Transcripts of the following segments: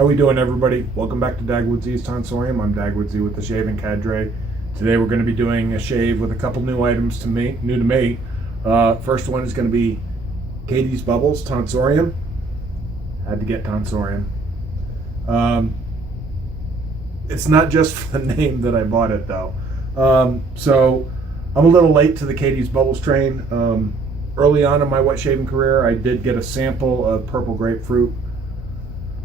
How we doing, everybody? Welcome back to Dagwoodz Tonsorium. I'm Dagwoodz with the shaving cadre. Today we're going to be doing a shave with a couple new items new to me. First one is going to be Catie's Bubbles Tonsorium. Had to get Tonsorium. It's not just for the name that I bought it, though. So I'm a little late to the Catie's Bubbles train. Early on in my wet shaving career, I did get a sample of purple grapefruit,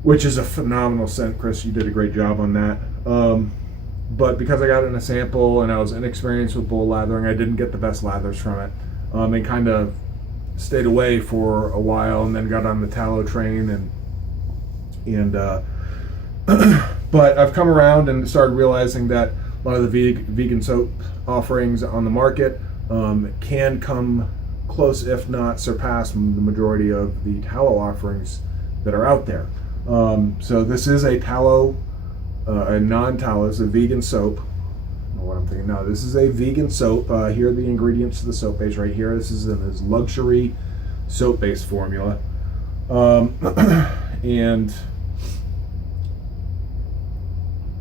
which is a phenomenal scent. Chris, you did a great job on that. But because I got it in a sample and I was inexperienced with bull lathering, I didn't get the best lathers from it. And kind of stayed away for a while, and then got on the tallow train but I've come around and started realizing that a lot of the vegan soap offerings on the market can come close, if not surpass, the majority of the tallow offerings that are out there. So this is a tallow, a non-tallow, it's a vegan soap. I don't know what I'm thinking. No, this is a vegan soap. Here are the ingredients to the soap base right here. This is in this luxury soap base formula. And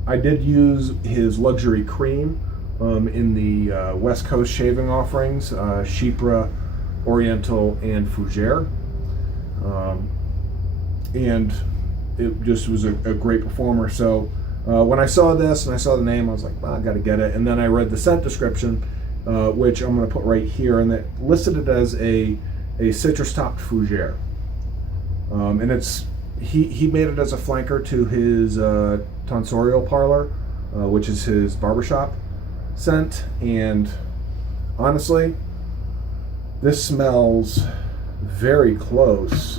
I did use his luxury cream in the West Coast shaving offerings, Chypre, Oriental, and Fougere. And it just was a great performer. So when I saw this and I saw the name, I was like, well, I gotta get it. And then I read the scent description, which I'm gonna put right here, and it listed it as a citrus topped Fougere. And it's he made it as a flanker to his Tonsorium parlor, which is his barbershop scent. And honestly, this smells very close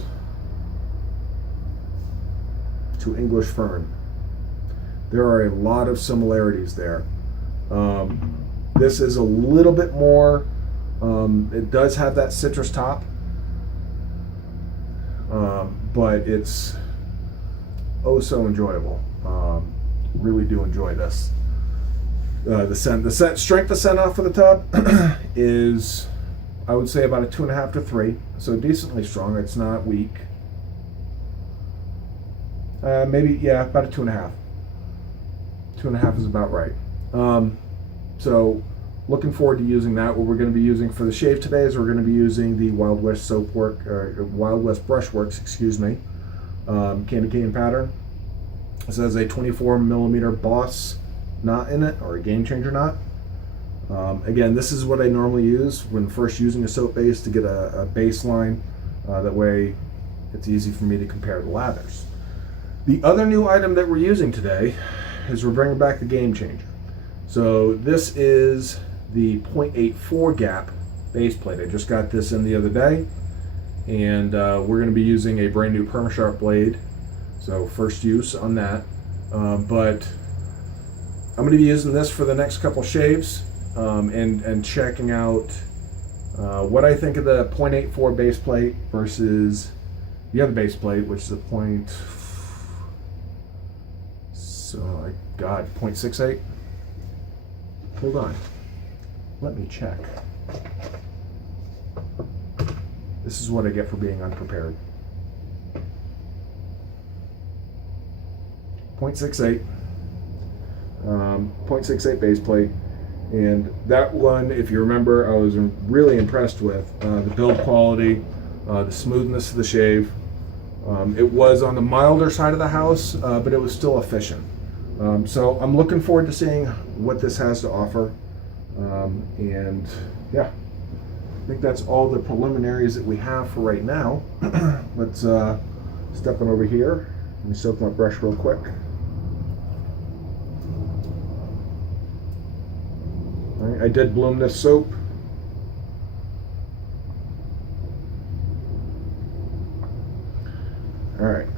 to English Fern. There are a lot of similarities there. This is a little bit more, it does have that citrus top, but it's oh so enjoyable. Really do enjoy this. The strength of scent off of the tub is, I would say, about a 2.5 to 3, so decently strong. It's not weak. Maybe, yeah, about a 2.5. 2.5 is about right. So looking forward to using that. What we're going to be using for the shave today is we're going to be using the Wild West Wild West Brushworks, excuse me, candy cane pattern. This has a 24mm Boss knot in it, or a Gamechanger knot. Again, this is what I normally use when first using a soap base to get a baseline. That way it's easy for me to compare the lathers. The other new item that we're using today is we're bringing back the Gamechanger. So this is the 0.84 gap base plate. I just got this in the other day, and we're going to be using a brand new Perma Sharp blade. So first use on that. But I'm going to be using this for the next couple shaves and checking out what I think of the 0.84 base plate versus the other base plate, which is a 0.68. Hold on, let me check. This is what I get for being unprepared. 0.68. 0.68 base plate. And that one, if you remember, I was really impressed with the build quality, the smoothness of the shave. It was on the milder side of the house, but it was still efficient. So I'm looking forward to seeing what this has to offer. And yeah, I think that's all the preliminaries that we have for right now. Let's step on over here. Let me soak my brush real quick. All right, I did bloom this soap. All right.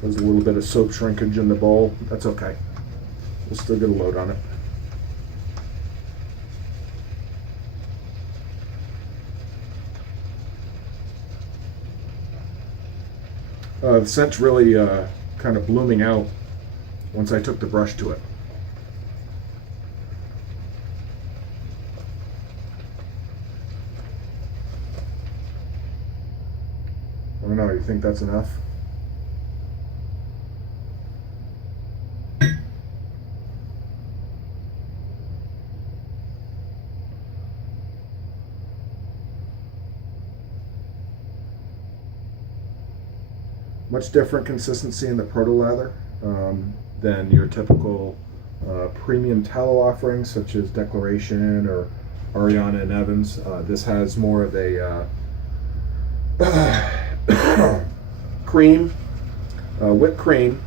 There's a little bit of soap shrinkage in the bowl. That's okay. We'll still get a load on it. The scent's really kind of blooming out once I took the brush to it. I don't know, you think that's enough? Much different consistency in the proto lather than your typical premium tallow offerings such as Declaration or Ariana and Evans. This has more of a cream, whipped cream.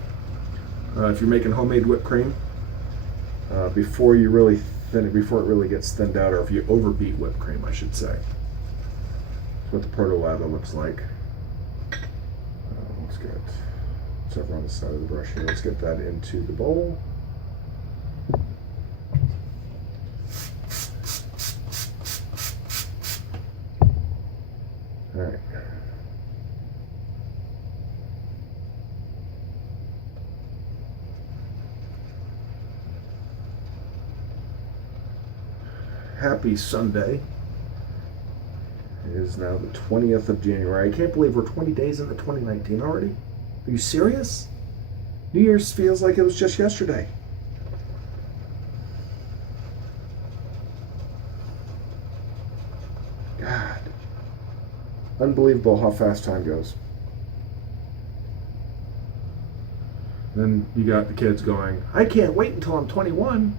If you're making homemade whipped cream, before you really thin it, before it really gets thinned out, or if you overbeat whipped cream, I should say. That's what the proto lather looks like. Let's get it's over on the side of the brush here. Let's get that into the bowl. All right. Happy Sunday. It is now the 20th of January. I can't believe we're 20 days into 2019 already. Are you serious? New Year's feels like it was just yesterday. God. Unbelievable how fast time goes. Then you got the kids going, I can't wait until I'm 21.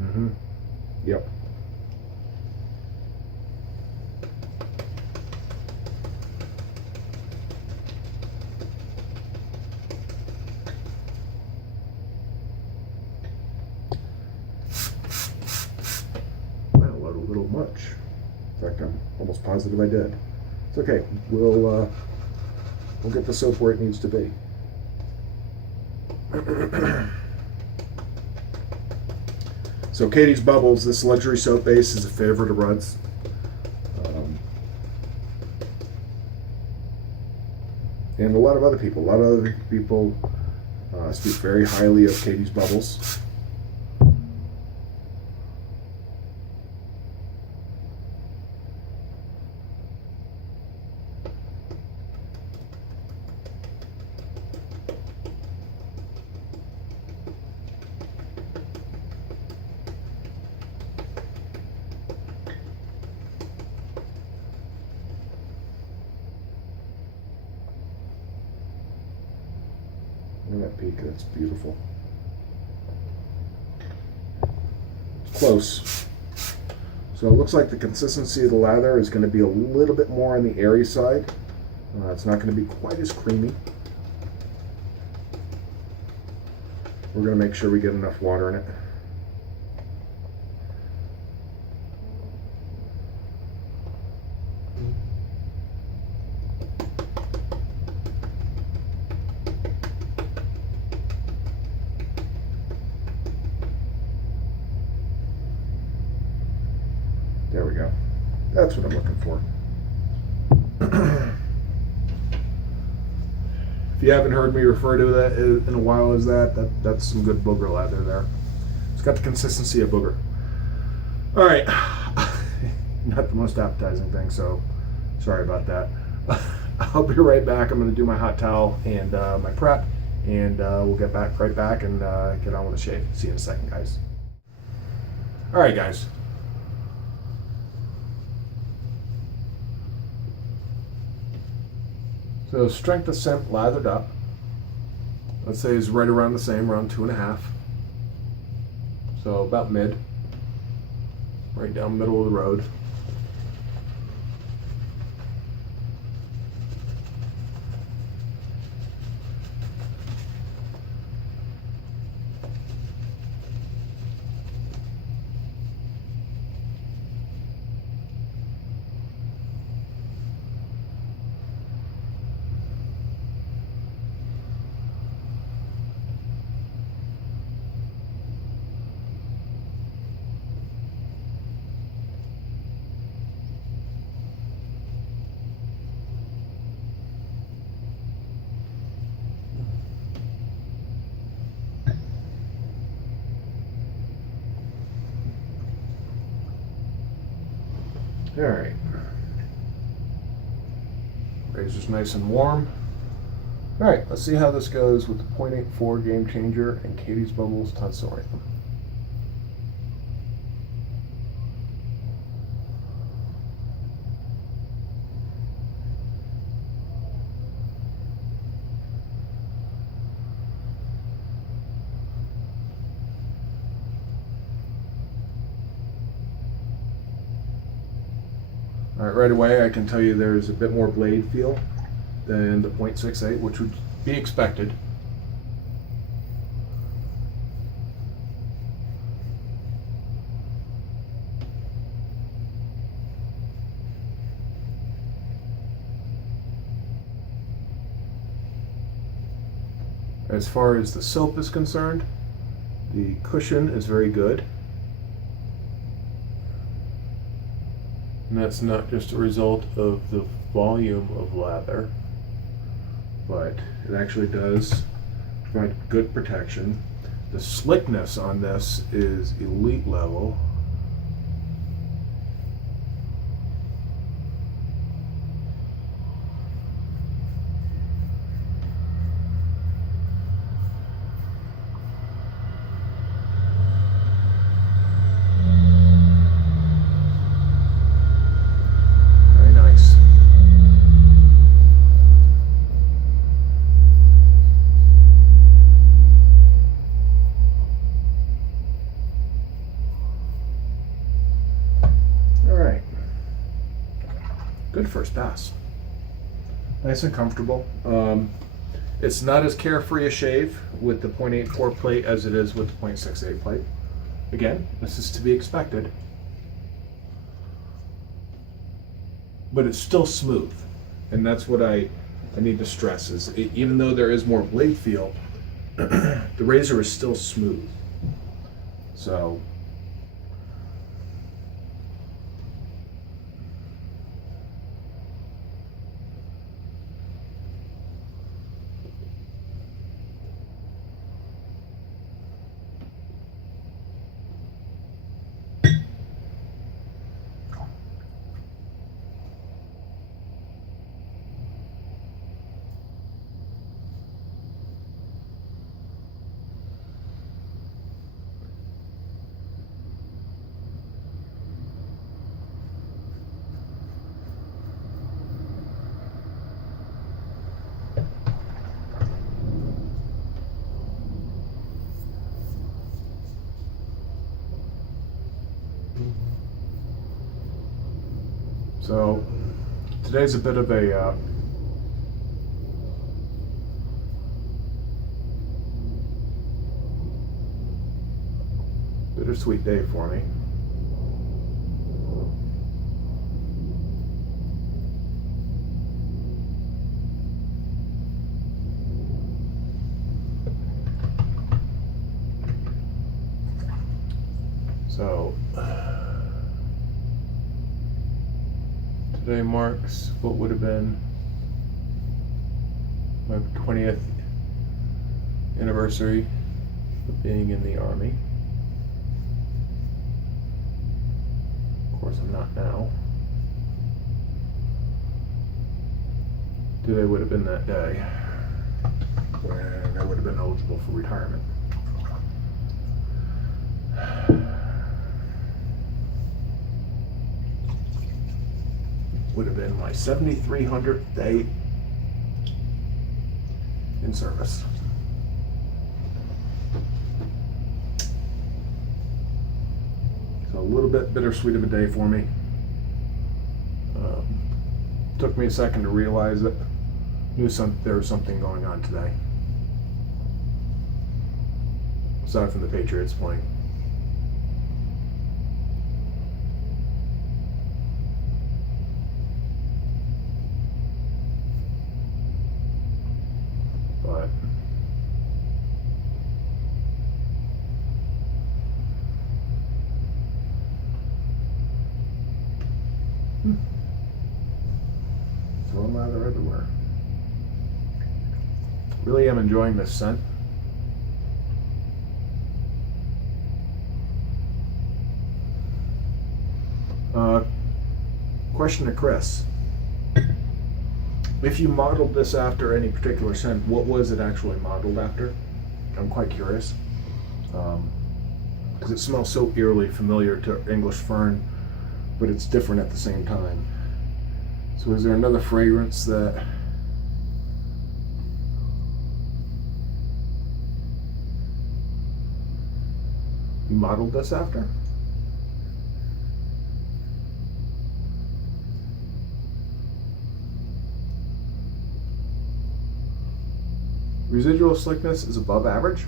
Mm-hmm. Yep. Might have loaded a little much. In fact, I'm almost positive I did. It's okay. We'll get the soap where it needs to be. So Catie's Bubbles, this luxury soap base, is a favorite of Rudd's. And a lot of other people. A lot of other people speak very highly of Catie's Bubbles. Look at that peak, that's beautiful. It's close. So it looks like the consistency of the lather is going to be a little bit more on the airy side. It's not going to be quite as creamy. We're going to make sure we get enough water in it. There we go. That's what I'm looking for. If you haven't heard me refer to that in a while as that's some good booger lather there. It's got the consistency of booger. All right. Not the most appetizing thing, so sorry about that. I'll be right back. I'm going to do my hot towel and my prep, and we'll get right back and get on with the shave. See you in a second, guys. All right, guys. So strength of scent lathered up, let's say is right around the same, around 2.5. So about mid, right down middle of the road. All right. Razor's nice and warm. All right, let's see how this goes with the 0.84 Gamechanger and Catie's Bubbles Tonsorium. right away I can tell you there's a bit more blade feel than the 0.68, which would be expected. As far as the soap is concerned, the cushion is very good. And that's not just a result of the volume of lather, but it actually does provide good protection. The slickness on this is elite level. Good first pass. Nice and comfortable. It's not as carefree a shave with the 0.84 plate as it is with the 0.68 plate. Again, this is to be expected. But it's still smooth. And that's what I need to stress is even though there is more blade feel, the razor is still smooth. So today's a bit of a bittersweet day for me. So today marks what would have been my 20th anniversary of being in the Army. Of course, I'm not now. Today would have been that day when I would have been eligible for retirement. Would have been my 7,300th day in service. So a little bit bittersweet of a day for me. Took me a second to realize it. Knew there was something going on today. Aside from the Patriots playing. Throwing lather everywhere. Really am enjoying this scent. Question to Chris. If you modeled this after any particular scent, what was it actually modeled after? I'm quite curious. Because it smells so eerily familiar to English Fern, but it's different at the same time. So is there another fragrance that you modeled this after? Residual slickness is above average.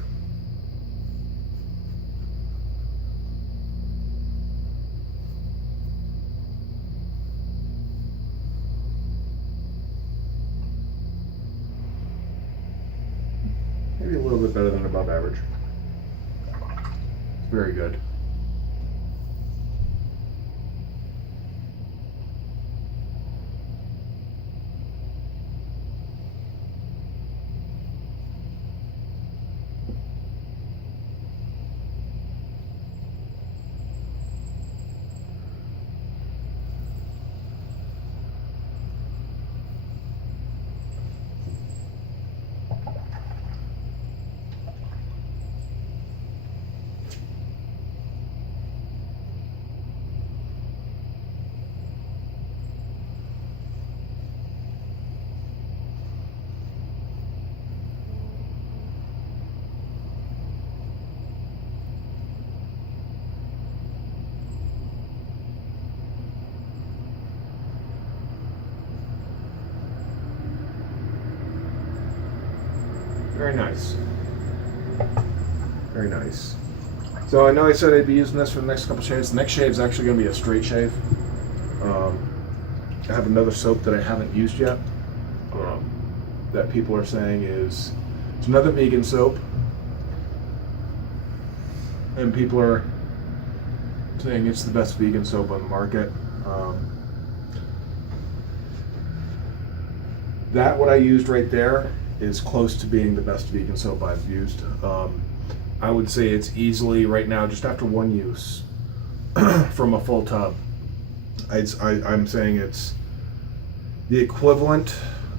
Maybe a little bit better than above average. Very good. Very nice. Very nice. So I know I said I'd be using this for the next couple shaves. The next shave is actually going to be a straight shave. I have another soap that I haven't used yet that people are saying it's another vegan soap. And people are saying it's the best vegan soap on the market. That what I used right there is close to being the best vegan soap I've used. I would say it's easily right now, just after one use from a full tub, I'm saying it's the equivalent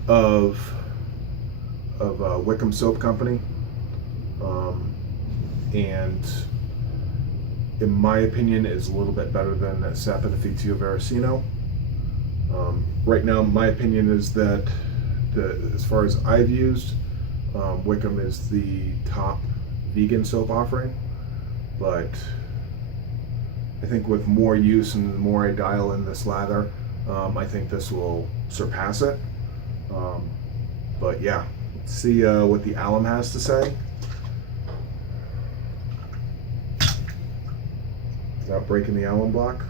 of Wickham Soap Company, and in my opinion is a little bit better than Saponificio Veracino. Right now, my opinion is that as far as I've used, Wickham is the top vegan soap offering, but I think with more use and the more I dial in this lather, I think this will surpass it. But yeah, let's see what the alum has to say. Without breaking the alum block.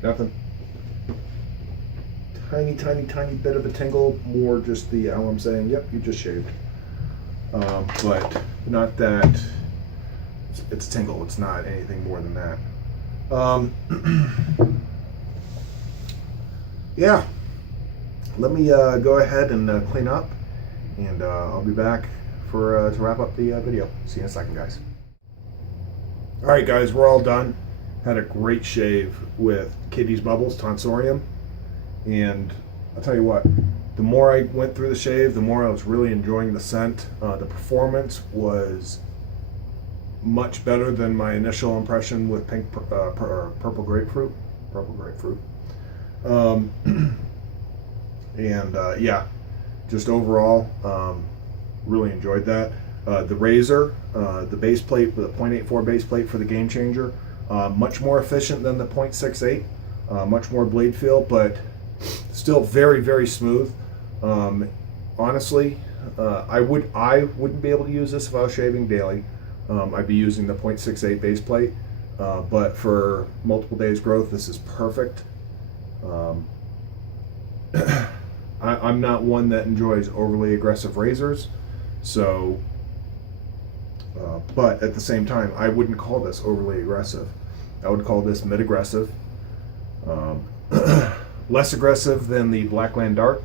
Nothing. Tiny bit of a tingle, more just the alum saying, yep, you just shaved. But not that it's a tingle, it's not anything more than that. Yeah, let me go ahead and clean up, and I'll be back for to wrap up the video. See you in a second, guys. All right, guys, we're all done. Had a great shave with Catie's Bubbles Tonsorium, and I'll tell you what, the more I went through the shave, the more I was really enjoying the scent. The performance was much better than my initial impression with purple grapefruit. Yeah, just overall, really enjoyed that. The razor, the base plate, the 0.84 base plate for the Gamechanger, much more efficient than the 0.68, much more blade feel, but still very, very smooth. Honestly, I wouldn't be able to use this if I was shaving daily. I'd be using the 0.68 base plate, but for multiple days growth, this is perfect. I'm not one that enjoys overly aggressive razors, so but at the same time, I wouldn't call this overly aggressive. I would call this mid-aggressive. Less aggressive than the Blackland Dart,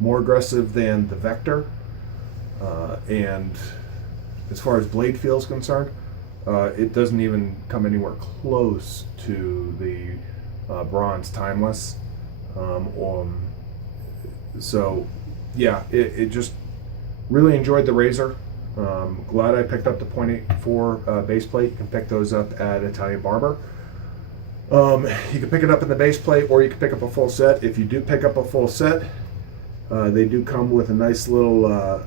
more aggressive than the Vector, and as far as blade feel is concerned, it doesn't even come anywhere close to the Bronze Timeless. So yeah, it just really enjoyed the razor. Glad I picked up the 0.84 base plate. You can pick those up at Italian Barber. You can pick it up in the base plate, or you can pick up a full set. If you do pick up a full set, they do come with a nice little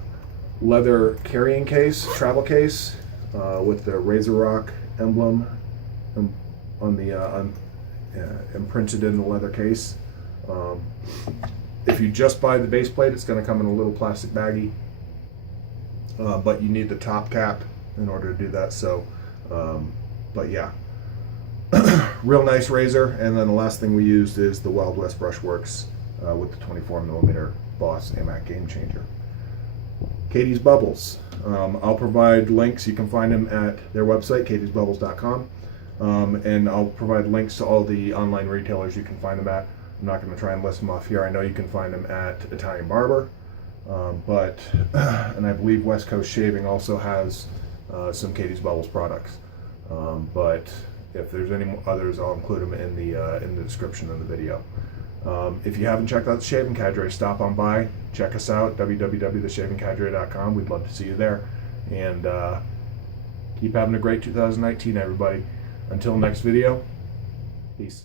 leather carrying case, travel case, with the Razorock emblem on the imprinted in the leather case. If you just buy the base plate, it's going to come in a little plastic baggie, but you need the top cap in order to do that. So, but yeah, real nice razor. And then the last thing we used is the Wild West Brushworks with the 24mm Boss AMAC Gamechanger. Catie's Bubbles. I'll provide links. You can find them at their website, catiesbubbles.com. And I'll provide links to all the online retailers you can find them at. I'm not going to try and list them off here. I know you can find them at Italian Barber, and I believe West Coast Shaving also has some Catie's Bubbles products. But if there's any others, I'll include them in the description of the video. If you haven't checked out the Shaving Cadre, stop on by, check us out, www.theshavingcadre.com. We'd love to see you there. And keep having a great 2019, everybody. Until next video, peace.